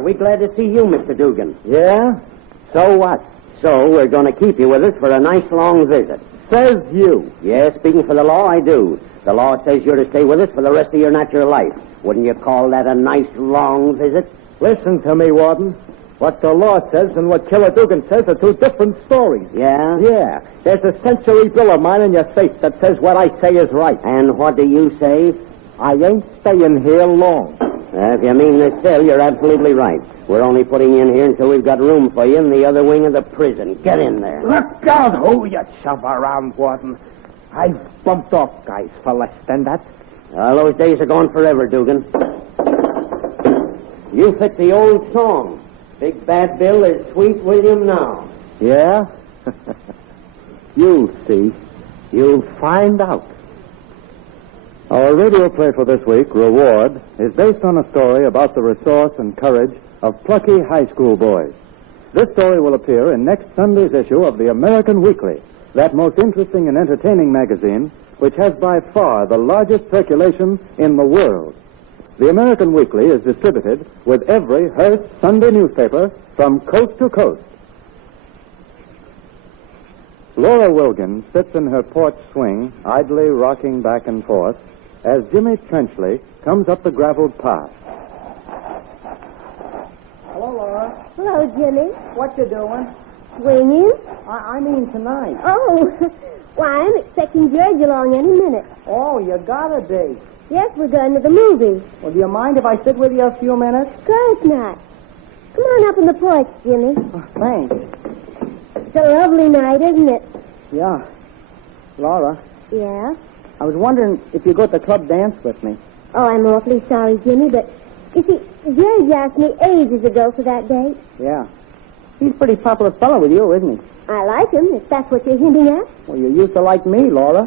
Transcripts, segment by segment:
Are we glad to see you, Mr. Dugan? Yeah? So what? So we're going to keep you with us for a nice long visit. Says you. Yes, speaking for the law, I do. The law says you're to stay with us for the rest of your natural life. Wouldn't you call that a nice long visit? Listen to me, Warden. What the law says and what Killer Dugan says are two different stories. Yeah? Yeah. There's a century bill of mine in your safe that says what I say is right. And what do you say? I ain't staying here long. If you mean this cell, you're absolutely right. We're only putting you in here until we've got room for you in the other wing of the prison. Get in there. Look out who you shove around, Warden. I've bumped off guys for less than that. Those days are gone forever, Dugan. You fit the old song. Big Bad Bill is Sweet William now. Yeah? You'll see. You'll find out. Our radio play for this week, Reward, is based on a story about the resource and courage of plucky high school boys. This story will appear in next Sunday's issue of the American Weekly, that most interesting and entertaining magazine, which has by far the largest circulation in the world. The American Weekly is distributed with every Hearst Sunday newspaper from coast to coast. Laura Wilgin sits in her porch swing, idly rocking back and forth, as Jimmy Trenchley comes up the graveled path. Hello, Laura. Hello, Jimmy. What you doing? Swinging? I mean tonight. Oh, why, I'm expecting George along any minute. Oh, you got a date. Yes, we're going to the movies. Well, do you mind if I sit with you a few minutes? Of course not. Come on up on the porch, Jimmy. Oh, thanks. It's a lovely night, isn't it? Yeah. Laura, Yeah? I was wondering if you'd go to the club dance with me. Oh, I'm awfully sorry, Jimmy, but you see, George asked me ages ago for that date. Yeah. He's a pretty popular fellow with you, isn't he? I like him, if that's what you're hinting at. Well, you used to like me, Laura.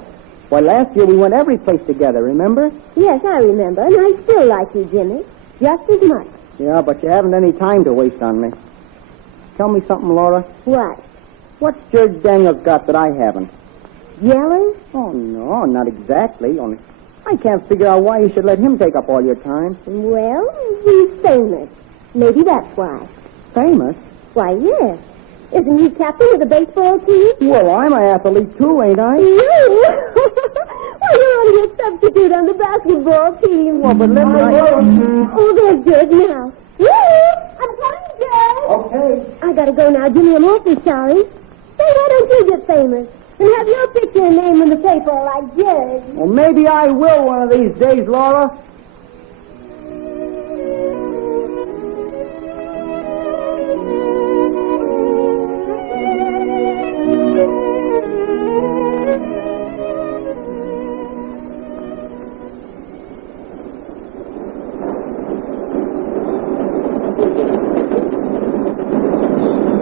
Why, last year we went every place together, remember? Yes, I remember, and I still like you, Jimmy. Just as much. Yeah, but you haven't any time to waste on me. Tell me something, Laura. What? What's George Daniels got that I haven't? Jealous? Oh, no, not exactly. Only I can't figure out why you should let him take up all your time. Well, he's famous. Maybe that's why. Famous? Why, yes. Isn't he captain of the baseball team? Well, I'm an athlete, too, ain't I? You? Well, you're only a substitute on the basketball team. Well, but let me... Oh, there's George now. Woo! I'm coming, George. Okay. I gotta go now, Jimmy. I'm awfully sorry. Say, why don't you get famous? And have your picture and name in the paper like George. Well, maybe I will one of these days, Laura.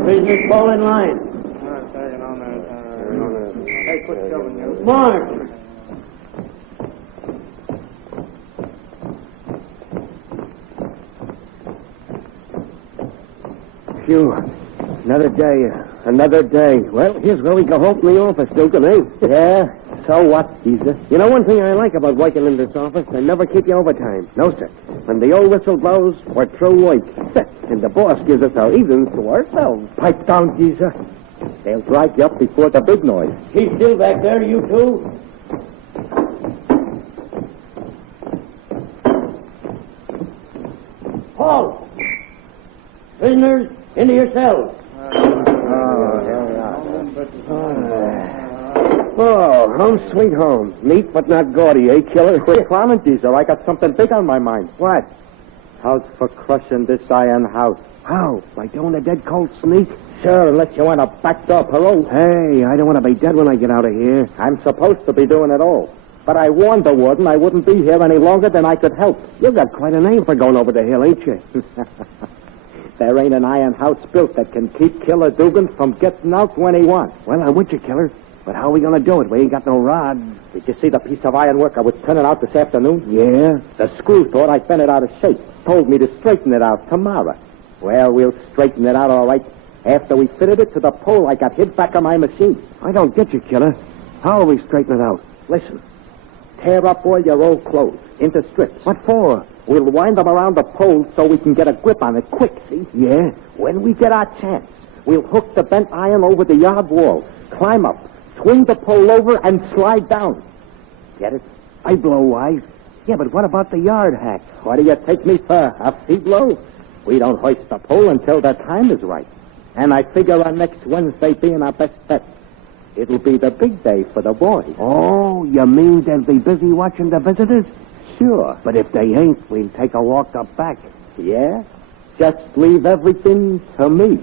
Prisoners fall in line. Hey, quit shoving you. Mark! Phew. Another day. Well, here's where we go home from the office, Dugan, eh? Yeah? So what, Geezer? You know, one thing I like about working in this office, they never keep you overtime. No, sir. When the old whistle blows, we're through work. And the boss gives us our evenings to ourselves. Pipe down, Geezer. They'll drag you up before the big noise. He's still back there, you two? Halt! Prisoners, into your cells. Oh, home sweet home. Neat but not gaudy, eh, killer? Quit clowning, Geezer. I got something big on my mind. What? How's for crushing this iron house? How? By doing a dead cold sneak? Sure, unless you want a backdoor parole. Hey, I don't want to be dead when I get out of here. I'm supposed to be doing it all. But I warned the warden I wouldn't be here any longer than I could help. You've got quite a name for going over the hill, ain't you? There ain't an iron house built that can keep Killer Dugan from getting out when he wants. Well, I'm with you, killer. But how are we going to do it? We ain't got no rod. Did you see the piece of ironwork I was turning out this afternoon? Yeah? The screw thought I bent it out of shape. Told me to straighten it out tomorrow. Well, we'll straighten it out all right. After we fitted it to the pole I got hid back on my machine. I don't get you, killer. How will we straighten it out? Listen. Tear up all your old clothes into strips. What for? We'll wind them around the pole so we can get a grip on it quick, see? Yeah? When we get our chance, we'll hook the bent iron over the yard wall, climb up, swing the pole over, and slide down. Get it? I blow wise. Yeah, but what about the yard hack? What do you take me for, a feeblo? We don't hoist the pole until the time is right. And I figure on next Wednesday being our best bet. It'll be the big day for the boys. Oh, you mean they'll be busy watching the visitors? Sure. But if they ain't, we'll take a walk up back. Yeah? Just leave everything to me.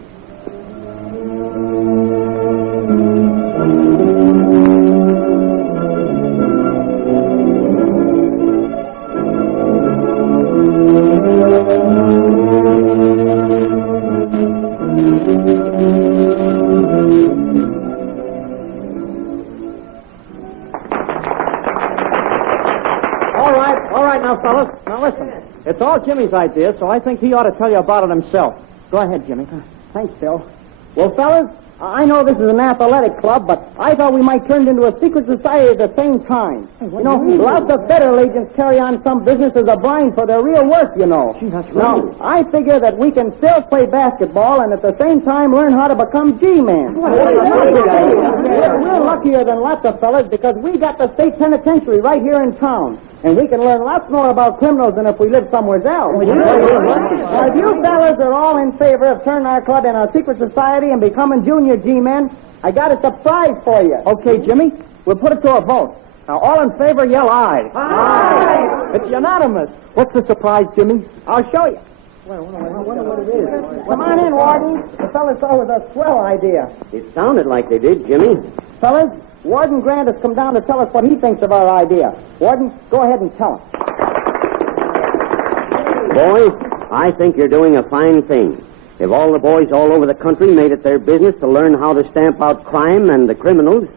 All right, now, fellas. Now, listen. It's all Jimmy's idea, so I think he ought to tell you about it himself. Go ahead, Jimmy. Thanks, Phil. Well, fellas, I know this is an athletic club, but I thought we might turn it into a secret society at the same time. You know, lots of federal agents carry on some business as a blind for their real work, you know. Gee, that's Now, right. I figure that we can still play basketball and at the same time learn how to become G-men. We're luckier than lots of fellas because we got the state penitentiary right here in town. And we can learn lots more about criminals than if we lived somewhere else. Now, if you fellas are all in favor of turning our club into a secret society and becoming junior G-men, I got a surprise for you. Okay, Jimmy, we'll put it to a vote. Now, all in favor, yell aye. Aye! It's unanimous. What's the surprise, Jimmy? I'll show you. Come on in, Warden. The fellas thought it was a swell idea. It sounded like they did, Jimmy. Fellas, Warden Grant has come down to tell us what he thinks of our idea. Warden, go ahead and tell him. Boys, I think you're doing a fine thing. If all the boys all over the country made it their business to learn how to stamp out crime and the criminals,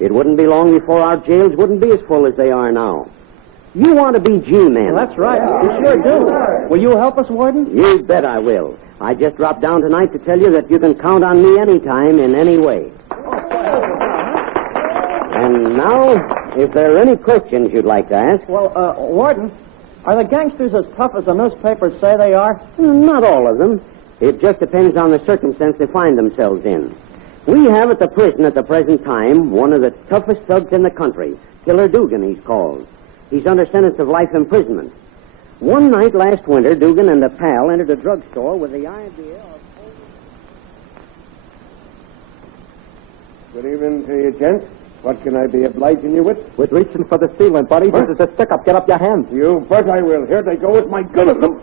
it wouldn't be long before our jails wouldn't be as full as they are now. You want to be G-men. Well, that's right. We sure do. Will you help us, Warden? You bet I will. I just dropped down tonight to tell you that you can count on me anytime in any way. And now, if there are any questions you'd like to ask. Well, Warden, are the gangsters as tough as the newspapers say they are? Not all of them. It just depends on the circumstance they find themselves in. We have at the prison at the present time one of the toughest thugs in the country, Killer Dugan, he's called. He's under sentence of life imprisonment. One night last winter, Dugan and a pal entered a drugstore with the idea of... Good evening to you, gents. What can I be obliging you with? We're reaching for the ceiling, buddy. This is a stick-up. Get up your hands. You bet I will. Here they go with my gun at them.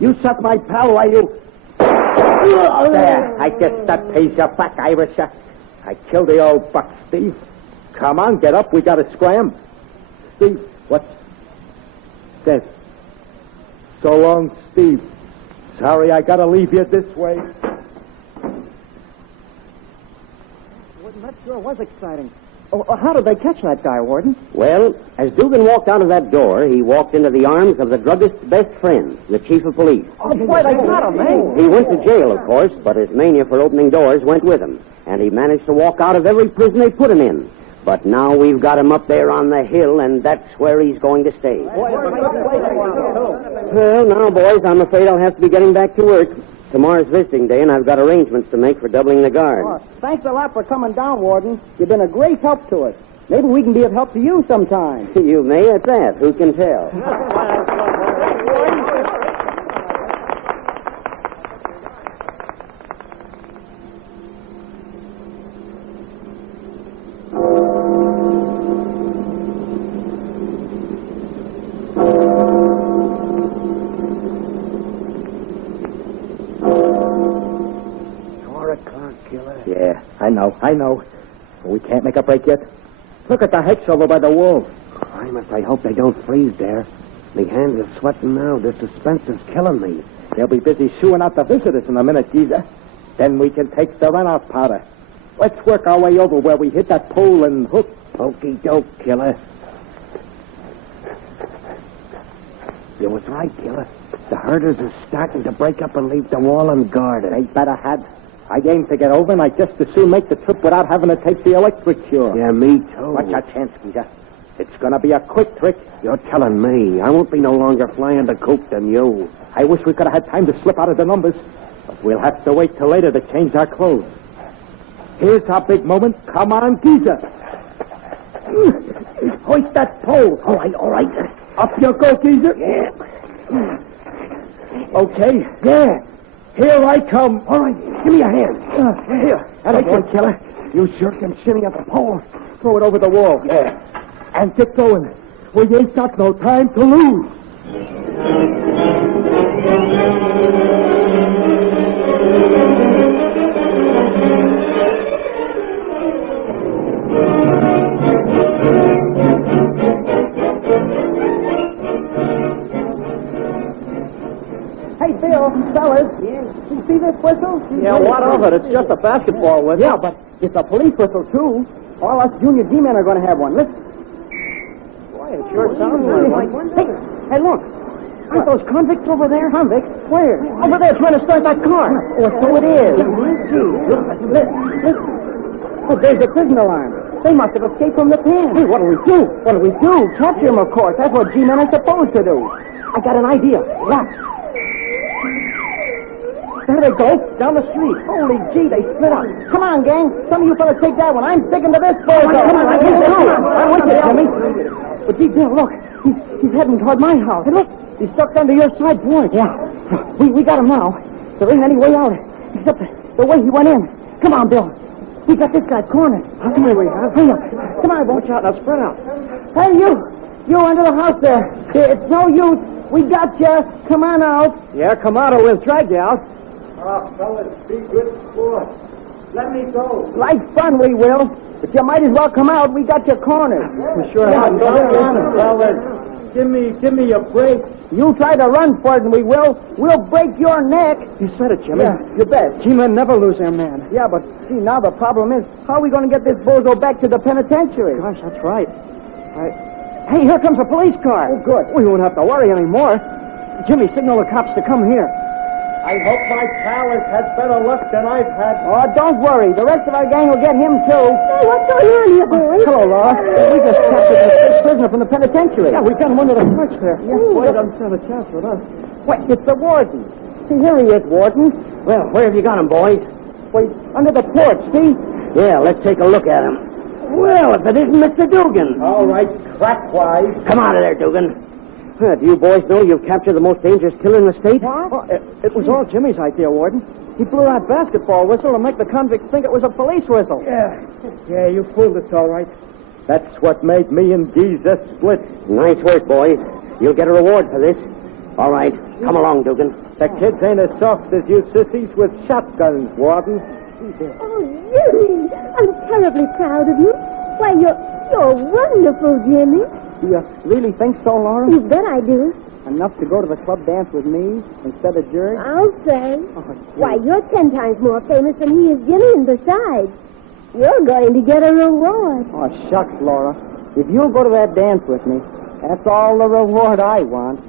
You shot my pal, why you... There, I guess that pays you back, Irish. I killed the old buck, Steve. Come on, get up. We got to scram. Steve, what's... Dead. So long, Steve. Sorry, I got to leave you this way. Warden, that sure was exciting. Oh, how did they catch that guy, Warden? Well, as Dugan walked out of that door, he walked into the arms of the druggist's best friend, the chief of police. Oh, boy, they got him, eh? He went to jail, of course, but his mania for opening doors went with him, and he managed to walk out of every prison they put him in. But now we've got him up there on the hill, and that's where he's going to stay. Well, now, boys, I'm afraid I'll have to be getting back to work. Tomorrow's visiting day, and I've got arrangements to make for doubling the guard. Oh, thanks a lot for coming down, Warden. You've been a great help to us. Maybe we can be of help to you sometime. You may at that. Who can tell? Yeah, I know. We can't make a break yet. Look at the hicks over by the wall. Primus, I hope they don't freeze there. My hands are sweating now. The suspense is killing me. They'll be busy shooing out the visitors in a minute, geezer. Then we can take the runoff powder. Let's work our way over where we hit that pole and hook. Okey doke, Killer. You was right, Killer. The herders are starting to break up and leave the wall unguarded. They better had. I aim to get over, and I just as soon make the trip without having to take the electric cure. Yeah, me too. What's our chance, geezer? It's gonna be a quick trick. You're telling me. I won't be no longer flying the coop than you. I wish we could have had time to slip out of the numbers, but we'll have to wait till later to change our clothes. Here's our big moment. Come on, Geezer. Hoist that pole. All right, all right. Up you go, Geezer. Yeah. Okay. Yeah. Here I come. All right, give me a hand. Here. That's one, killer. You sure can shimmy up the pole. Throw it over the wall. Yeah. And get going. We ain't got no time to lose. Hey, Bill, fellas. You see this whistle? Yeah, what of it? It's just a basketball whistle. Yeah, but it's a police whistle, too. All us junior G-men are going to have one. Listen. Boy, it sure sounds like one. Hey, look. Aren't those convicts over there? Convicts? Where? Over there trying to start that car. Oh, so it is. Listen. Oh, there's the prison alarm. They must have escaped from the pen. Hey, what do we do? What do we do? Capture them, of course. That's what G-men are supposed to do. I got an idea. Watch. There they go, down the street. Holy gee, they split up. Come on, gang. Some of you fellas take that one. I'm sticking to this boy. Come on, I'm with you, Jimmy. But gee, Bill, look. He's heading toward my house. Hey, look. He's stuck under your side porch. Yeah. We got him now. There ain't any way out, except the way he went in. Come on, Bill. We got this guy cornered. How come we have? Hurry up. Come on, watch out. Now spread out. Hey, you under the house there. It's no use. We got you. Come on out. Yeah, come out or we'll drag you out. Fellas, be good sport. Let me go. Like fun, we will. But you might as well come out. We got you cornered. We sure have. Fellas, give me a break. You try to run for it, and we will. We'll break your neck. You said it, Jimmy. Yeah, you bet. G-men never lose their man. Yeah, but see, now the problem is, how are we going to get this bozo back to the penitentiary? Gosh, that's right. Hey, here comes a police car. Oh, good. We won't have to worry anymore. Jimmy, signal the cops to come here. I hope my pal has had better luck than I've had. Oh, don't worry. The rest of our gang will get him, too. Hey, what's going on here, boys? Hello, Laura. We just captured a state prisoner from the penitentiary. Yeah, we got him under the porch there. Yeah, Boy, he doesn't stand a chance with us. Wait, it's the warden. See, here he is, warden. Well, where have you got him, boys? Wait, under the porch, see? Yeah, let's take a look at him. Well, if it isn't Mr. Dugan. All right, crack-wise. Come out of there, Dugan. Do you boys know you've captured the most dangerous killer in the state? Well, it was all Jimmy's idea, Warden. He blew that basketball whistle to make the convicts think it was a police whistle. Yeah, you fooled us all right. That's what made me and Geezer split. Nice work, boys. You'll get a reward for this. All right, come along, Dugan. The kids ain't as soft as you sissies with shotguns, Warden. Oh, Jimmy, I'm terribly proud of you. Why, you're wonderful, Jimmy. You really think so, Laura? You bet I do. Enough to go to the club dance with me instead of Jerry? I'll say. Oh, Why, you're 10 times more famous than he is, Jimmy, and besides, you're going to get a reward. Oh, shucks, Laura. If you'll go to that dance with me, that's all the reward I want.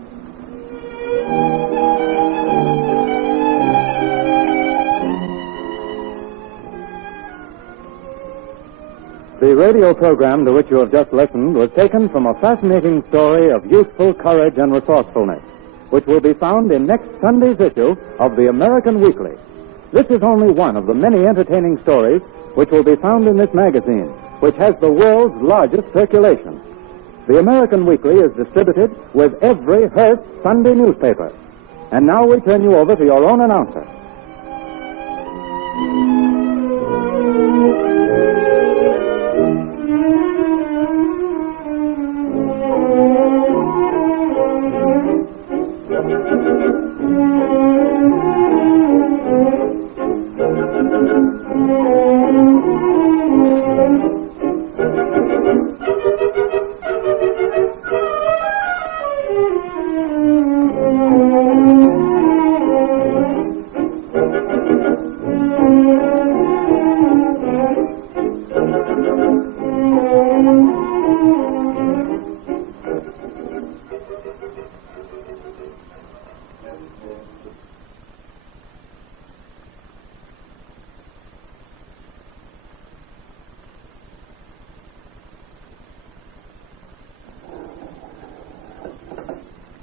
The radio program to which you have just listened was taken from a fascinating story of youthful courage and resourcefulness, which will be found in next Sunday's issue of the American Weekly. This is only one of the many entertaining stories which will be found in this magazine, which has the world's largest circulation. The American Weekly is distributed with every Hearst Sunday newspaper. And now we turn you over to your own announcer.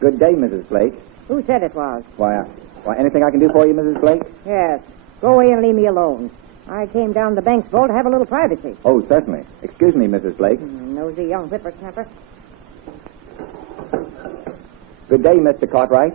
Good day, Mrs. Blake. Who said it was? Why, anything I can do for you, Mrs. Blake? Yes. Go away and leave me alone. I came down to the bank's vault to have a little privacy. Oh, certainly. Excuse me, Mrs. Blake. Nosy young whippersnapper. Good day, Mr. Cartwright.